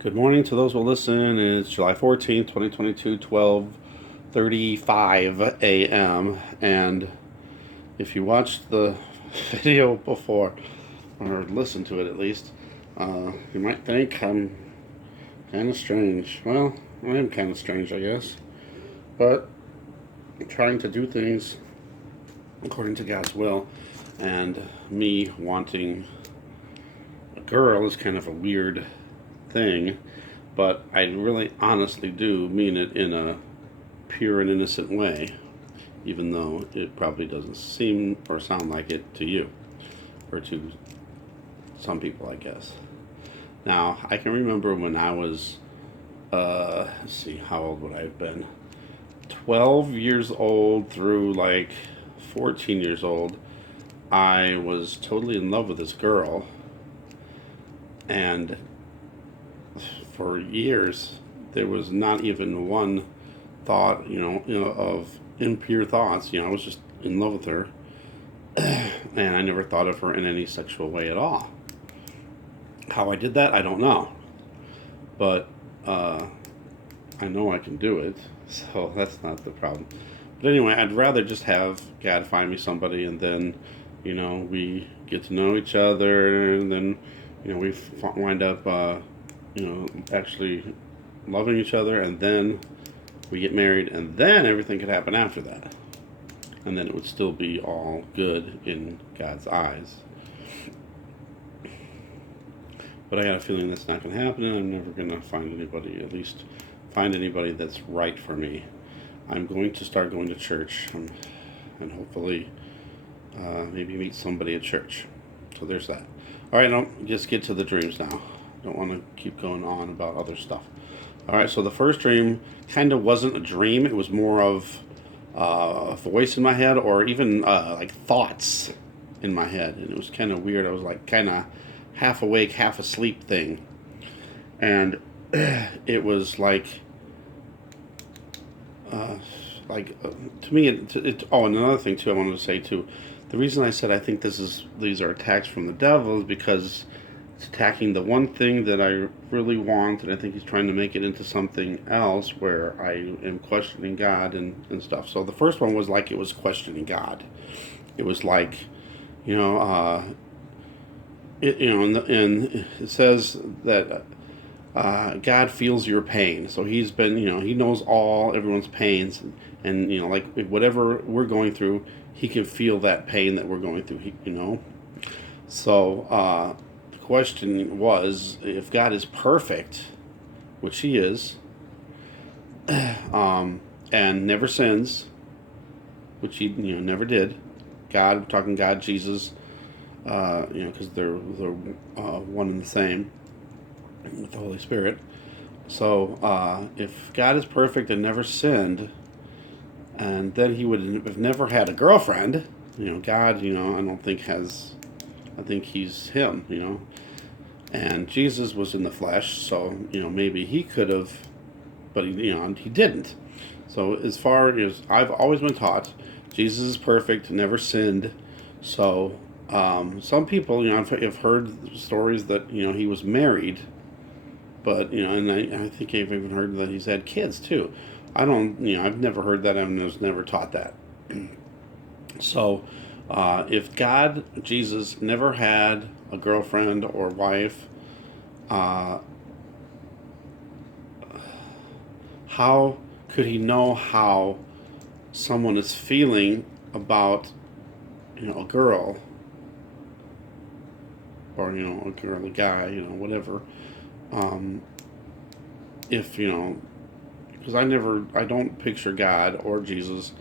Good morning to those who listen. It's July 14th, 2022, 12:35 a.m. And if you watched the video before, or listened to it at least, you might think I'm kind of strange. Well, I am kind of strange, I guess. But I'm trying to do things according to God's will, and me wanting a girl is kind of a weird thing, but I really honestly do mean it in a pure and innocent way, even though it probably doesn't seem or sound like it to you, or to some people, I guess. Now, I can remember when I was, let's see, how old would I have been? 12 years old through like 14 years old. I was totally in love with this girl, and for years there was not even one thought, of impure thoughts. I was just in love with her, and I never thought of her in any sexual way at all. How I did that, I don't know, but I know I can do it, so that's not the problem. But anyway, I'd rather just have God find me somebody, and then, we get to know each other, and then, we wind up, actually loving each other, and then we get married, and then everything could happen after that. And then it would still be all good in God's eyes. But I got a feeling that's not going to happen, and I'm never going to find anybody, at least find anybody that's right for me. I'm going to start going to church, and hopefully maybe meet somebody at church. So there's that. All right, now just get to the dreams now. Don't want to keep going on about other stuff. All right, so the first dream kind of wasn't a dream. It was more of a voice in my head, or even like thoughts in my head. And it was kind of weird. I was like kind of half awake, half asleep thing. And it was like, to me, oh, and another thing too I wanted to say too. The reason I said I think these are attacks from the devil is because it's attacking the one thing that I really want, and I think he's trying to make it into something else where I am questioning God and stuff. So the first one was like it was questioning God. It was like, you know, and it says that God feels your pain. So he's been, he knows everyone's pains, and like whatever we're going through, he can feel that pain that we're going through. So the question was, if God is perfect, which He is, and never sins, which He never did. God, we're talking God, Jesus, because they're one and the same with the Holy Spirit. So if God is perfect and never sinned, and then He would have never had a girlfriend. God, I don't think has. I think He's Him. And Jesus was in the flesh, so maybe He could have, but He didn't. So as far as I've always been taught, Jesus is perfect, never sinned. So some people, I've heard stories that He was married, but and I think I've even heard that He's had kids too. I don't, I've never heard that, and I was never taught that. So, if God, Jesus, never had a girlfriend or wife, how could He know how someone is feeling about, a girl, or a girl, a guy, whatever? If because I don't picture God or Jesus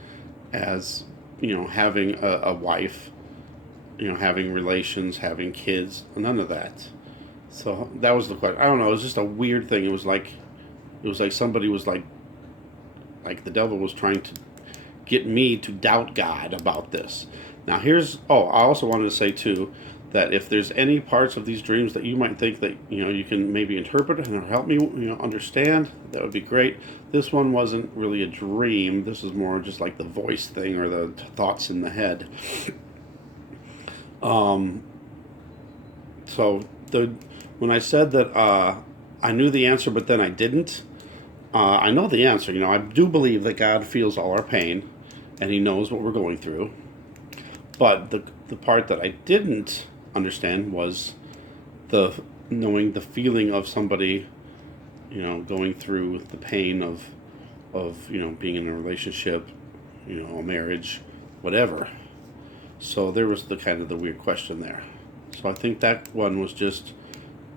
as having a wife, having relations, having kids, none of that. So that was the question. I don't know. It was just a weird thing. It was like somebody was like the devil was trying to get me to doubt God about this. Now I also wanted to say too that if there's any parts of these dreams that you might think that you can maybe interpret and help me understand, that would be great. This one wasn't really a dream. This is more just like the voice thing, or the thoughts in the head. So when I said that I knew the answer, but then I didn't. I know the answer. I do believe that God feels all our pain, and He knows what we're going through. But the part that I didn't understand was the knowing the feeling of somebody, going through the pain of being in a relationship, a marriage, whatever. So there was the kind of the weird question there. So I think that one was just,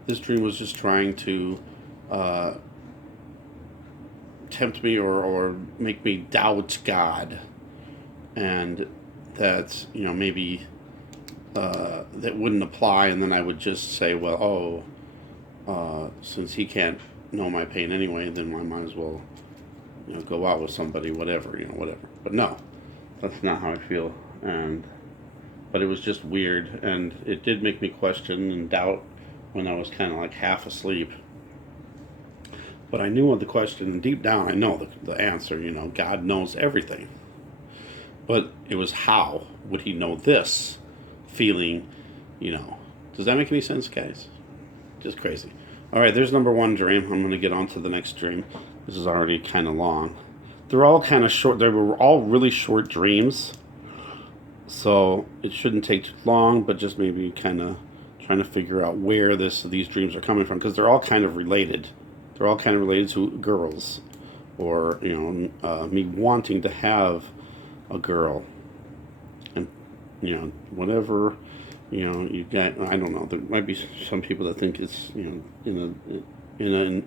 this dream was just trying to uh, tempt me or make me doubt God, and that maybe that wouldn't apply, and then I would just say, well, since He can't know my pain anyway, then I might as well go out with somebody, whatever, whatever. But no, that's not how I feel, and but it was just weird, and it did make me question and doubt when I was kind of like half asleep. But I knew what the question, and deep down I know the answer. God knows everything. But it was, how would He know this feeling? Does that make any sense, guys? Just crazy. All right, there's number one dream. I'm going to get on to the next dream. This is already kind of long. They're all kind of short. They were all really short dreams. So it shouldn't take too long, but just maybe kind of trying to figure out where these dreams are coming from, because they're all kind of related. They're all kind of related to girls, or me wanting to have a girl, and whatever. You got. I don't know. There might be some people that think it's in an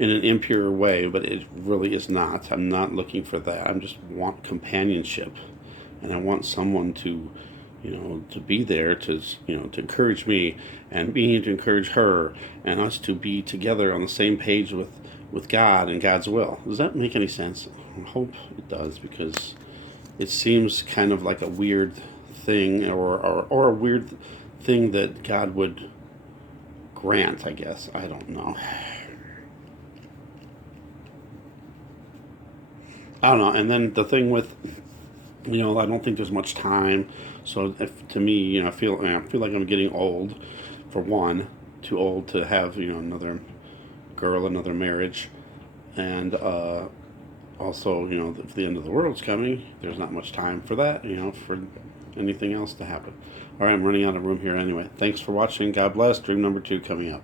impure way, but it really is not. I'm not looking for that. I just want companionship, and I want someone to be there to encourage me, and me to encourage her, and us to be together on the same page with God and God's will. Does that make any sense? I hope it does, because it seems kind of like a weird thing, or a weird thing that God would grant, I guess. I don't know. I don't know. And then the thing with, I don't think there's much time. So to me, I feel like I'm getting old, for one, too old to have another girl, another marriage, and also if the end of the world's coming, there's not much time for that, for anything else to happen. All right, I'm running out of room here anyway. Thanks for watching. God bless. Dream number 2 coming up.